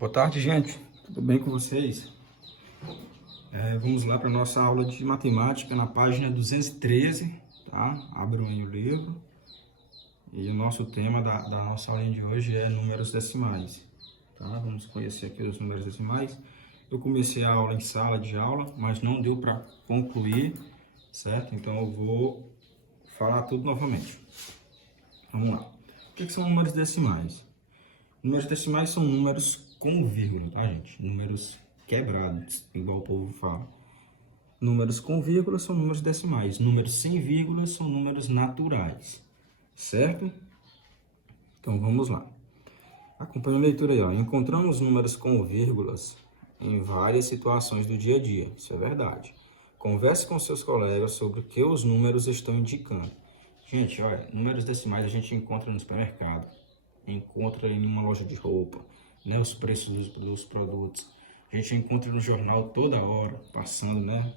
Boa tarde, gente. Tudo bem com vocês? Vamos lá para a nossa aula de matemática na página 213, tá? Abram aí o livro. E o nosso tema da nossa aula de hoje é números decimais, tá? Vamos conhecer aqui os números decimais. Eu comecei a aula em sala de aula, mas não deu para concluir, certo? Então eu vou falar tudo novamente. Vamos lá. O que são números decimais? Números decimais são números com vírgula, tá, gente? Números quebrados, igual o povo fala. Números com vírgula são números decimais. Números sem vírgula são números naturais, certo? Então, vamos lá. Acompanhe a leitura aí, ó. Encontramos números com vírgulas em várias situações do dia a dia. Isso é verdade. Converse com seus colegas sobre o que os números estão indicando. Gente, olha, números decimais a gente encontra no supermercado, encontra em uma loja de roupa, né, os preços dos produtos. A gente encontra no jornal toda hora, passando, né?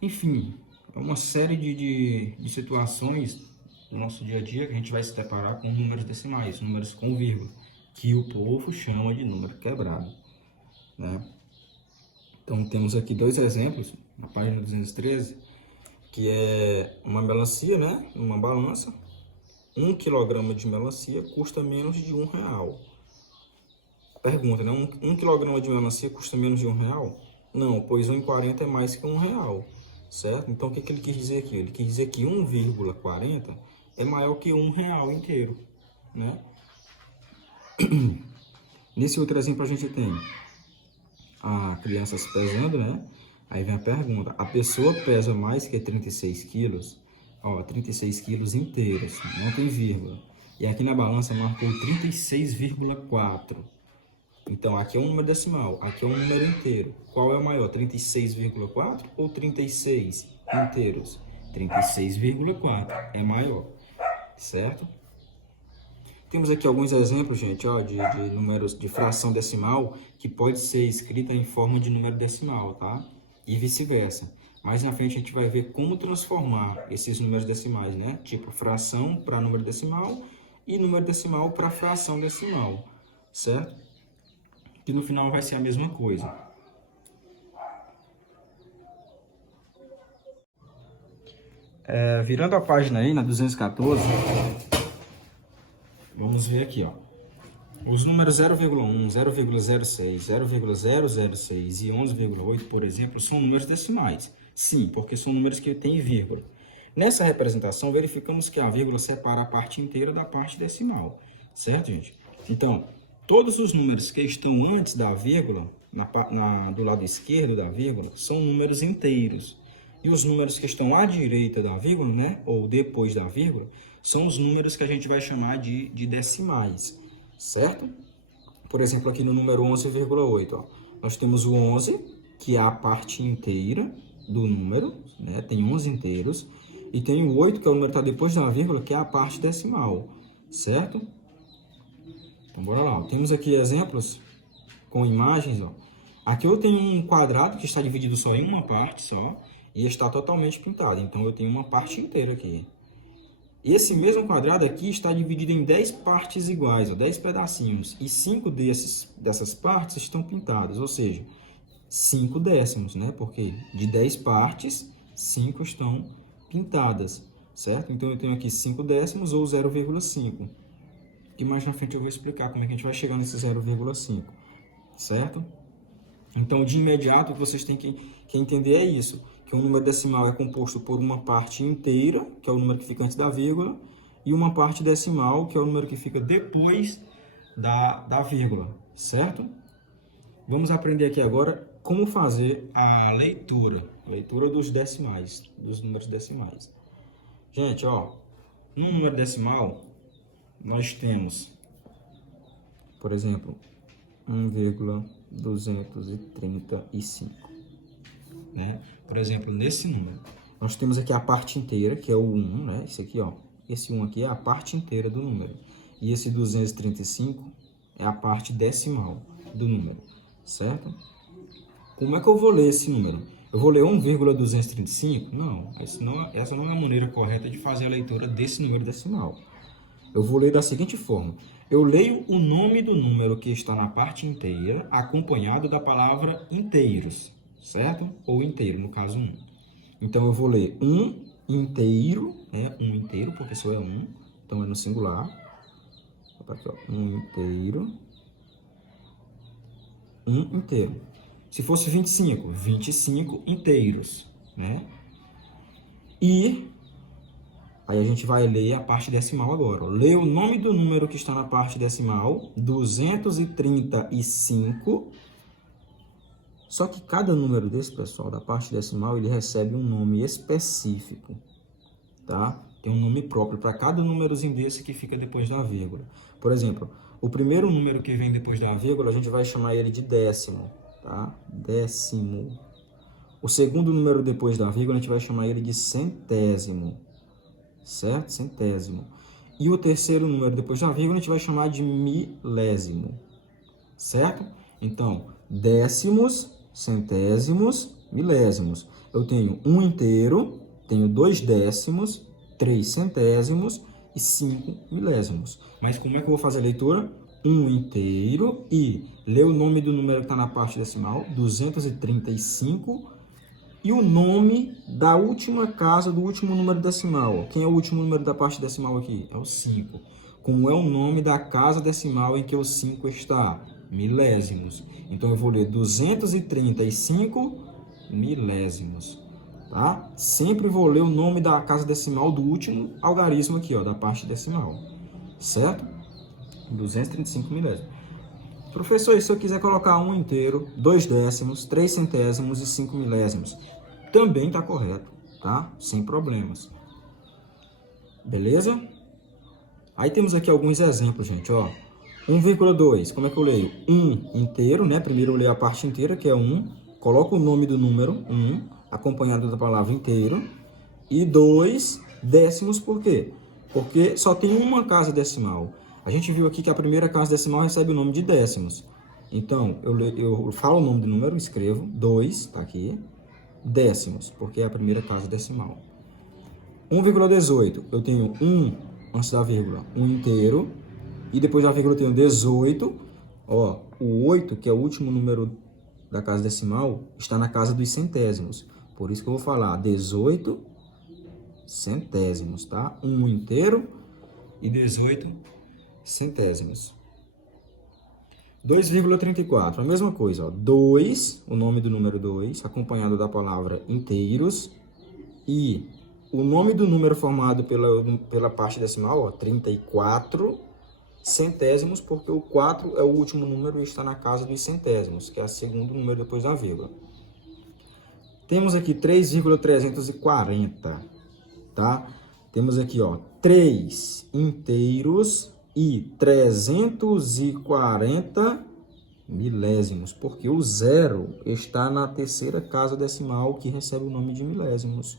Enfim, é uma série de situações do nosso dia a dia que a gente vai se deparar com números decimais, números com vírgula, que o povo chama de número quebrado, né? Então, temos aqui dois exemplos, na página 213, que é uma melancia, né? Uma balança. 1 quilograma de melancia custa menos de R$1. Pergunta, né? 1 quilograma de melancia custa menos de R$1? Não, pois 1,40 é mais que R$1, certo? Então, o que ele quis dizer aqui? Ele quis dizer que 1,40 é maior que R$1 inteiro, né? Nesse outro exemplo, a gente tem a criança se pesando, né? Aí vem a pergunta, a pessoa pesa mais que 36 quilos? Ó, 36 quilos inteiros, não tem vírgula. E aqui na balança marcou 36,4. Então, aqui é um número decimal, aqui é um número inteiro. Qual é o maior, 36,4 ou 36 inteiros? 36,4 é maior, certo? Temos aqui alguns exemplos, gente, ó, de números de fração decimal que pode ser escrita em forma de número decimal, tá? E vice-versa. Mais na frente a gente vai ver como transformar esses números decimais, né? Tipo fração para número decimal e número decimal para fração decimal, certo? Que no final vai ser a mesma coisa. Virando a página aí, na 214, vamos ver aqui, ó. Os números 0,1, 0,06, 0,006 e 11,8, por exemplo, são números decimais. Sim, porque são números que têm vírgula. Nessa representação, verificamos que a vírgula separa a parte inteira da parte decimal. Certo, gente? Então, todos os números que estão antes da vírgula, do lado esquerdo da vírgula, são números inteiros. E os números que estão à direita da vírgula, né, ou depois da vírgula, são os números que a gente vai chamar de decimais. Certo? Por exemplo, aqui no número 11,8, ó, nós temos o 11, que é a parte inteira do número, né? Tem 11 inteiros. E tem o 8, que é o número que está depois da vírgula, que é a parte decimal, certo? Então, bora lá. Temos aqui exemplos com imagens, ó. Aqui eu tenho um quadrado que está dividido só em uma parte só e está totalmente pintado. Então, eu tenho uma parte inteira aqui. Esse mesmo quadrado aqui está dividido em 10 partes iguais, ó, 10 pedacinhos. E 5 dessas partes estão pintadas, ou seja, 5 décimos, né? Porque de 10 partes, 5 estão pintadas, certo? Então, eu tenho aqui 5 décimos ou 0,5. Que mais na frente eu vou explicar como é que a gente vai chegar nesse 0,5, certo? Então, de imediato, o que vocês têm que entender é isso, que um número decimal é composto por uma parte inteira, que é o número que fica antes da vírgula, e uma parte decimal, que é o número que fica depois da vírgula, certo? Vamos aprender aqui agora como fazer a leitura dos decimais, dos números decimais. Gente, ó, no número decimal, nós temos, por exemplo, 1,235, né? Por exemplo, nesse número, nós temos aqui a parte inteira, que é o 1, né? Esse aqui, ó, esse 1 aqui é a parte inteira do número. E esse 235 é a parte decimal do número, certo? Como é que eu vou ler esse número? Eu vou ler 1,235? Não, essa não é a maneira correta de fazer a leitura desse número decimal. Eu vou ler da seguinte forma. Eu leio o nome do número que está na parte inteira, acompanhado da palavra inteiros, certo? Ou inteiro, no caso 1. Então, eu vou ler um inteiro, né? Um inteiro, porque só é um, então é no singular. Aqui, ó, um inteiro. Um inteiro. Se fosse 25, 25 inteiros, né? E aí a gente vai ler a parte decimal agora. Lê o nome do número que está na parte decimal, 235. Só que cada número desse, pessoal, da parte decimal, ele recebe um nome específico, tá? Tem um nome próprio para cada númerozinho desse que fica depois da vírgula. Por exemplo, o primeiro número que vem depois da vírgula, a gente vai chamar ele de décimo, tá? Décimo. O segundo número depois da vírgula, a gente vai chamar ele de centésimo, certo? Centésimo. E o terceiro número depois da vírgula, a gente vai chamar de milésimo, certo? Então, décimos, centésimos, milésimos. Eu tenho um inteiro, tenho 2 décimos, 3 centésimos e 5 milésimos. Mas como é que eu vou fazer a leitura? Um inteiro e ler o nome do número que está na parte decimal, 235, e o nome da última casa do último número decimal. Quem é o último número da parte decimal aqui? É o 5. Como é o nome da casa decimal em que o 5 está? Milésimos. Então, eu vou ler 235 milésimos. Tá? Sempre vou ler o nome da casa decimal do último algarismo aqui, ó, da parte decimal. Certo? 235 milésimos. Professor, e se eu quiser colocar um inteiro, 2 décimos, 3 centésimos e 5 milésimos? Também está correto, tá? Sem problemas. Beleza? Aí temos aqui alguns exemplos, gente, ó. 1,2, como é que eu leio? 1 inteiro, né? Primeiro eu leio a parte inteira, que é 1. Coloco o nome do número, 1, acompanhado da palavra inteiro. E 2 décimos, por quê? Porque só tem uma casa decimal. A gente viu aqui que a primeira casa decimal recebe o nome de décimos. Então, eu falo o nome do número, escrevo 2, tá aqui, décimos, porque é a primeira casa decimal. 1,18, eu tenho 1 antes da vírgula, 1 inteiro, e depois da vírgula eu tenho 18. Ó, o 8, que é o último número da casa decimal, está na casa dos centésimos. Por isso que eu vou falar 18 centésimos, tá? 1 inteiro e 18 centésimos. 2,34, a mesma coisa, ó. 2, o nome do número 2, acompanhado da palavra inteiros, e o nome do número formado pela parte decimal, ó, 34 centésimos, porque o 4 é o último número e está na casa dos centésimos, que é o segundo número depois da vírgula. Temos aqui 3,340, tá? Temos aqui, ó, 3 inteiros e 340 milésimos, porque o 0 está na terceira casa decimal que recebe o nome de milésimos,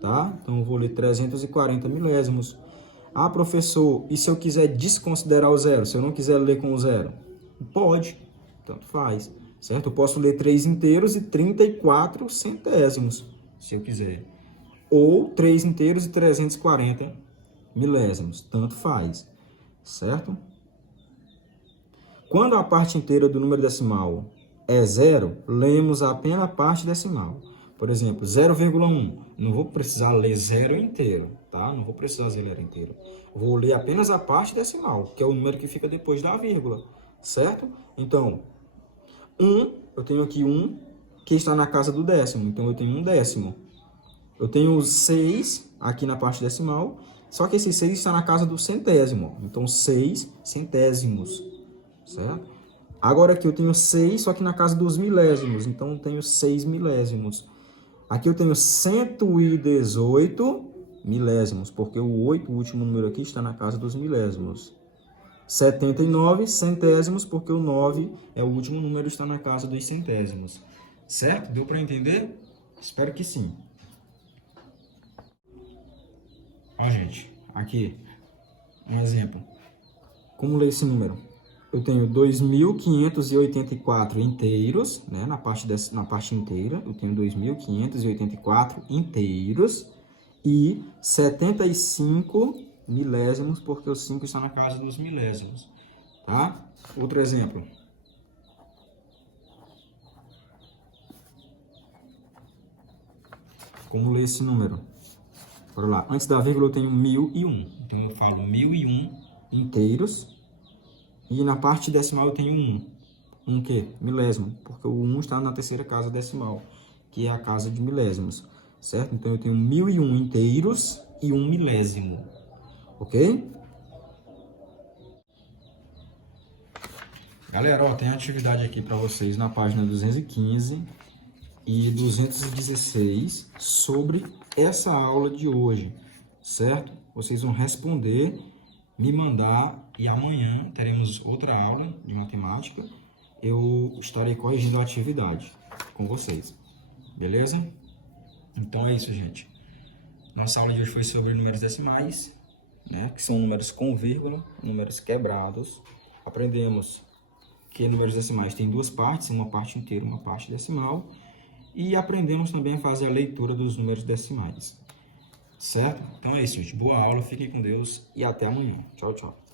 tá? Então, eu vou ler 340 milésimos. Ah, professor, e se eu quiser desconsiderar o 0? Se eu não quiser ler com o 0? Pode, tanto faz, certo? Eu posso ler 3 inteiros e 34 centésimos, se eu quiser. Ou 3 inteiros e 340 milésimos, tanto faz, certo? Quando a parte inteira do número decimal é 0, lemos apenas a parte decimal. Por exemplo, 0,1. Não vou precisar ler 0 inteiro, tá? Não vou precisar ler 0 inteiro. Vou ler apenas a parte decimal, que é o número que fica depois da vírgula, certo? Então, 1, eu tenho aqui 1, que está na casa do décimo. Então, eu tenho 1 décimo. Eu tenho 6 aqui na parte decimal, só que esse 6 está na casa do centésimo. Então, 6 centésimos, certo? Agora aqui eu tenho 6, só que na casa dos milésimos. Então, eu tenho 6 milésimos. Aqui eu tenho 118 milésimos, porque o 8, o último número aqui, está na casa dos milésimos. 79 centésimos, porque o 9 é o último número, está na casa dos centésimos. Certo? Deu para entender? Espero que sim. Ó, gente, aqui, um exemplo. Como ler esse número? Eu tenho 2.584 inteiros, né? Na parte inteira, eu tenho 2.584 inteiros e 75 milésimos, porque o 5 está na casa dos milésimos. tá? Outro exemplo. Como ler esse número? Bora lá. Antes da vírgula eu tenho 1001. Então eu falo 1001 inteiros. E na parte decimal eu tenho 1. 1 quê? Milésimo. Porque o 1 está na terceira casa decimal, que é a casa de milésimos. Certo? Então eu tenho 1001 inteiros e 1 milésimo. Ok? Galera, ó, tem atividade aqui para vocês na página 215 e 216 sobre essa aula de hoje, certo? Vocês vão responder, me mandar e amanhã teremos outra aula de matemática. Eu estarei corrigindo a atividade com vocês, beleza? Então é isso, gente. Nossa aula de hoje foi sobre números decimais, né? Que são números com vírgula, números quebrados. Aprendemos que números decimais têm duas partes, uma parte inteira e uma parte decimal. E aprendemos também a fazer a leitura dos números decimais. Certo? Então é isso, gente. Boa aula, fiquem com Deus e até amanhã. Tchau, tchau.